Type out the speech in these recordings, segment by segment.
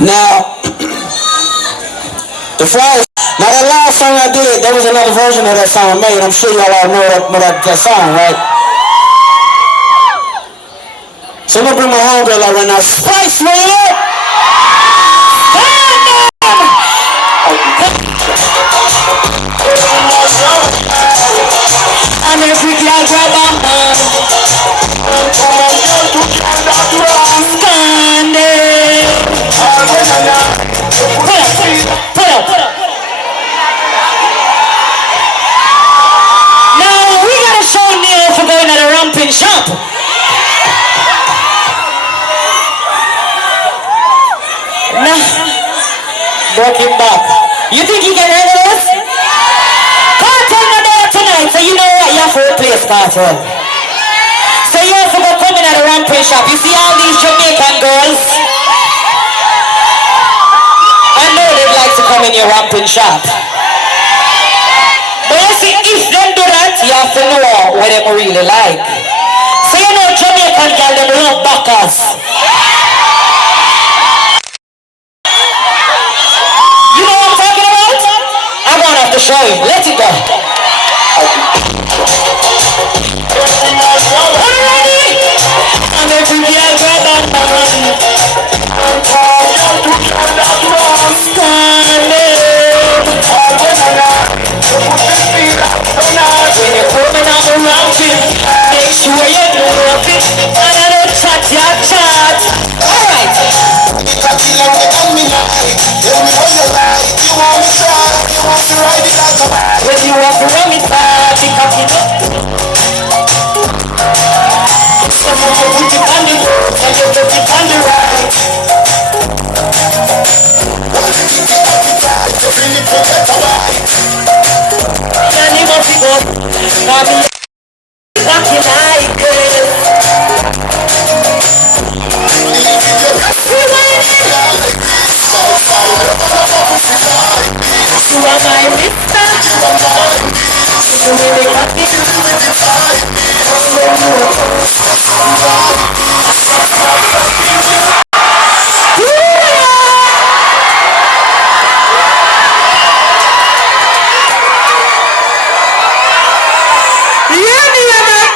Now, the Friday. Now that last song I did, there was another version of that song I made. I'm sure y'all all know that song, right? So I'm gonna bring my homegirl out right now. Spice, man! And every girl grab a man. Standing. Put up. Now we gotta show Neil for going at a ramping shop. Nah, broke him back. You think you can handle this? Cartel not there tonight, so you know what? You have to replace Cartel. So you have to go come in at a ramping shop. You see all these Jamaican girls? I know they'd like to come in your ramping shop. But you see, if them do that, you have to know what they really like. So you know Jamaican girls, them love backers. You know what I'm talking about? I'm gonna have to show you. Let it go. Are you ready? And every girl grab a man. When you're coming out around it, make sure you know it. And I don't chat. Alright. When you want to run it back, because you know someone will put it on the road and you put it on the right. Then you must go, now be what you like it. You are my mister. You really got me.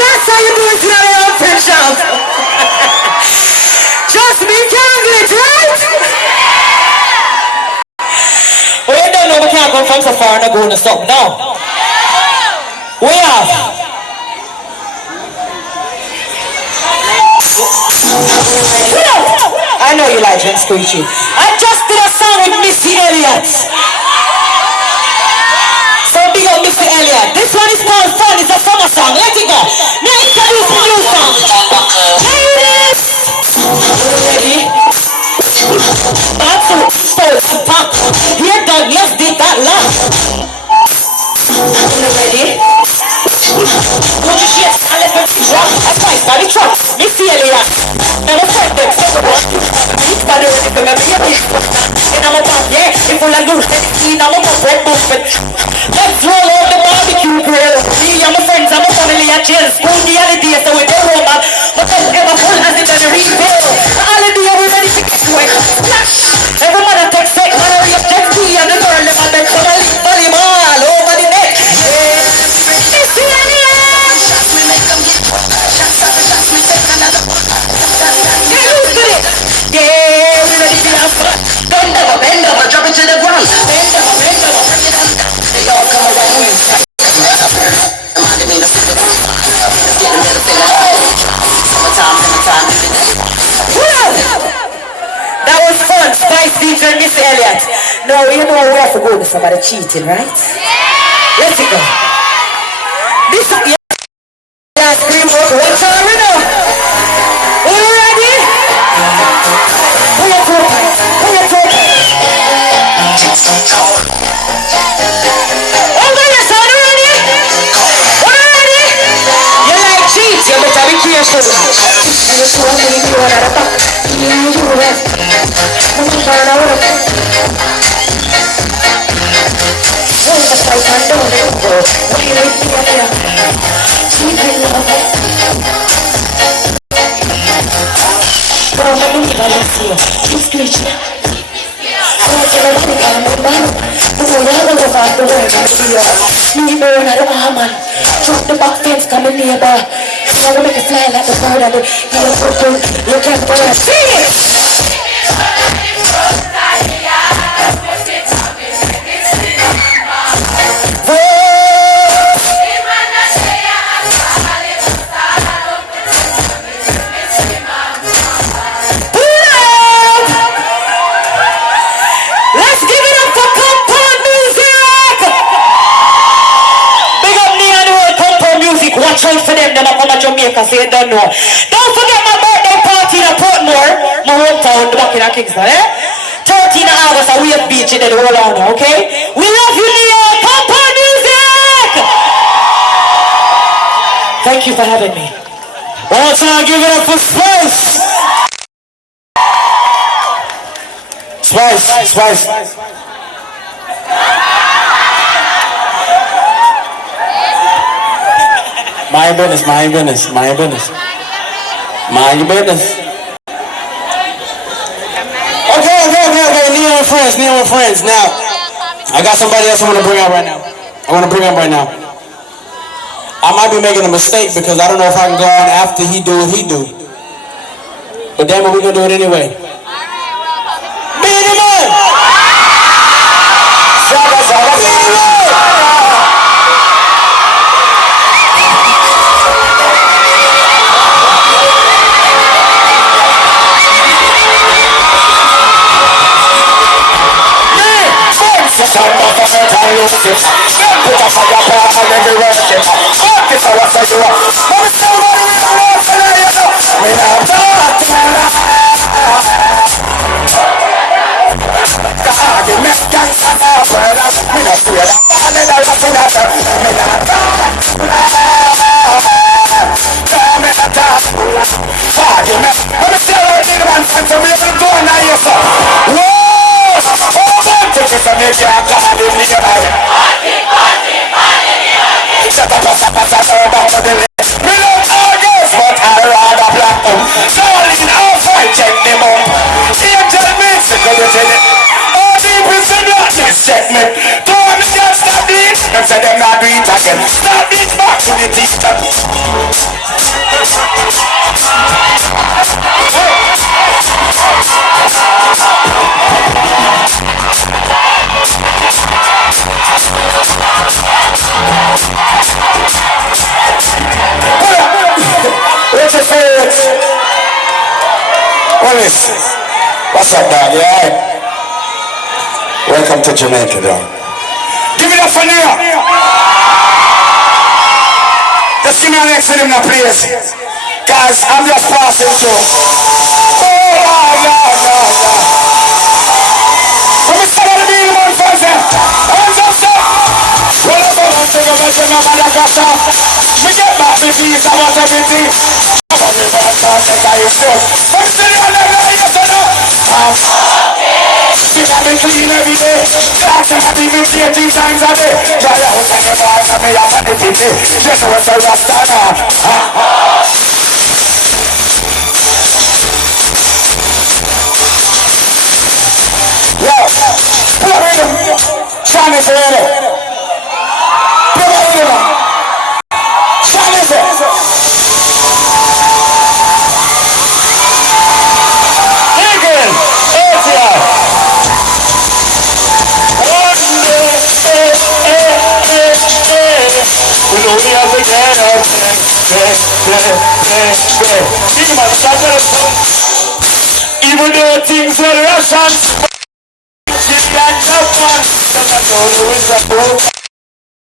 That's how you do it in your own print shop. Trust me, can't do it, right? Well, you don't know we can't come from so far and go into something now. We have. I know you like Vince Screechy. I just did a song with Missy Elliott. So big up Missy Elliott. This one is called Fun. It's a summer song. Let it go. Now introduce the new song. Ladies! Ready? That's so pop. Here, dog. Let's did that laugh. Ready? Put your shit and let me drop. That's right, body truck. Missy Elliott. Never said them. It's body ready for me. And I'm a pop, yeah. If we're like good, I'm a pop, red movement. Let's roll on the barbecue grill. Me and my friends, I'm a family at jail. Spoon the holiday, so we don't roll back. But don't ever full as it doesn't refill. The holiday, we're ready to get to it. Splash! Every mother takes it. Mother, you take tea and the girl, them and them. So I leave volleyball all over the neck. Yeah. Missy Elliott! Shots we make them get. Shots after shots we take another. Get used to it. Yeah, we ready to have fun. Bend over, drop it to the ground. Bend over, bring it on. They all come around when you start. That was fun. Spice DJ Missy Elliott. No, you know we have to go to somebody cheating, right? Let's go. This is yeah, scream out. What's our winner? Are you ready? Pull your toe. Pull your toe. Over your son, ready? Ready? You like cheats? You better be careful. man. Before you have a back the way in the video. Me burn at the arm man. Drop the back fence, come in neighbor. So I will make it fly like the bird and the yellow purple. Look at bird. Sing it! Watch out for them that come to Jamaica, so you don't know. Don't forget my birthday party in Portmore, my hometown, back in Kingston, eh? 13th of August at Wave Beach in the whole on, okay? We love you, Leo. Compound music! Thank you for having me. One more time, give it up for Spice! Spice. Mind your business. Mind your business. Okay. Kneel with friends. Now, I got somebody else I want to bring up right now. I might be making a mistake because I don't know if I can go on after he do what he do. But damn it, we're going to do it anyway. Beat him up! Put a fire on every worship. This I was saying. But it's nobody we don't want to know, you know. We not talk to God, you make gangsta now, brother. We not fear that ball in the rock in that. We not talk. Me not talk. God, you make. Let me see how I need one time to be able to do it now, you say. Whoa! Oh, man, take it from me, yeah, God, you need it, man. We love August, but I rather black them. So in our fight, check them up. Angel means security. All deep in the blackness, check me. Don't me just stop it. Them say them not do it again. Stop it back to the teacher. What's your favorite? What's up, dog? You alright? Welcome to Jamaica, dog. Give it up for Nia. Just give me an next to him now, please. Guys, I'm just passing through. Oh, no. Let me start on the beat, man, first. Hands up, sir. Well, I'm going to go back to my Madagascar. Me get back the piece, I want everything. Because me clean every day. Doctor have me 18 times a day. Dry out and the bars and me have a pity. Just what's a rasta now. Yo, put it in. Shine for it. Put it in. Shine for it. We know we have to get up. Even though things are Russian, she can't have one. I don't know it's a boat.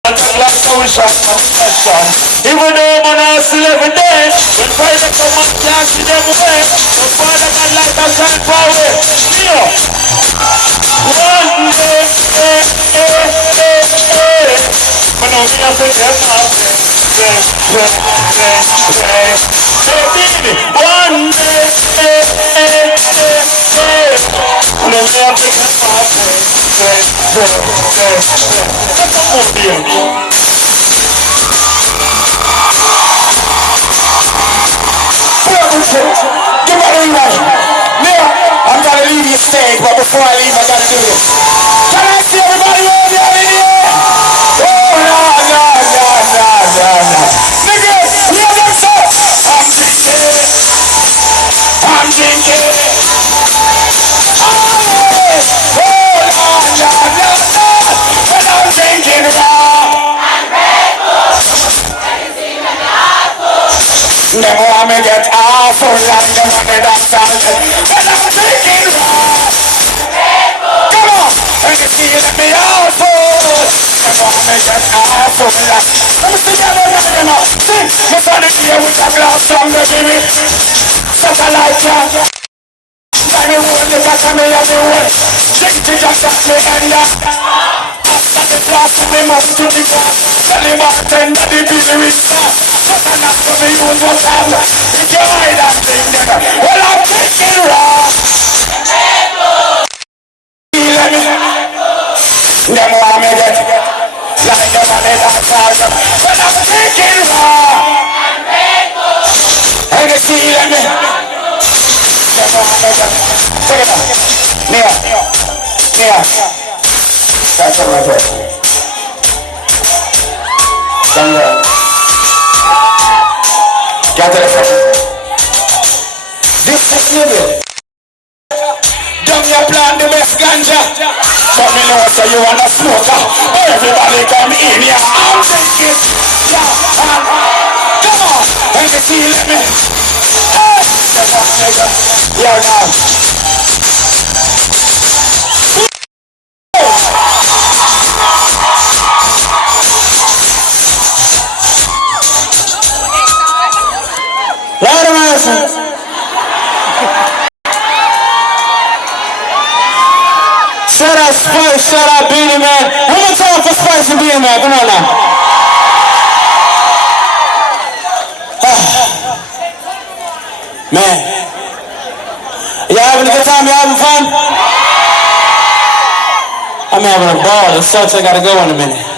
Like how we shot from fashion. Even though man I still every day. When Friday come and can't see them away. The Father God like a shine power. One day, but no, we have to get up. Baby, one day, no, we have to get up. That's a more deal. Give me a rewind. Now, I'm gonna leave you stage, but before I leave, I gotta do this. Can I see everybody over there in here. Oh, no. Nigga, hear them say, I'm drinking. I'm drinking. Oh, no. When I'm drinking raw. Never want me get awful like the money that's all. When I'm drinking raw. Come on, when you see let me awful. Never want me get awful like. Let me see that you know. Sing, me funny here with a glass from the baby. Satellite can. Let me roll the back of me everywhere. Drink to just at me and after the glass to me mouth to the glass. Tell the bartender the bill is flat. But I'm not gonna use what I'm. If you hide that thing then, well I'm drinking raw. Let me. Them want me get like the money that's all. But I'm drinking raw. And you see let me. Them want me get. Check it out. Nia. That's all right there. Come here. Get the rest. This is nigga. Don't you plan the best ganja? But me know so you wanna smoke. Everybody come in here. I'm drinking. Come on. When you see let me. Come on, nigga. Yo, now. Lord of mercy. Shout out Spice, shout out Beanie Man. One more time for Spice and Beanie Man. Come on now. Man. Y'all having a good time? Y'all having fun? I'm having a ball. It sucks I gotta go in a minute.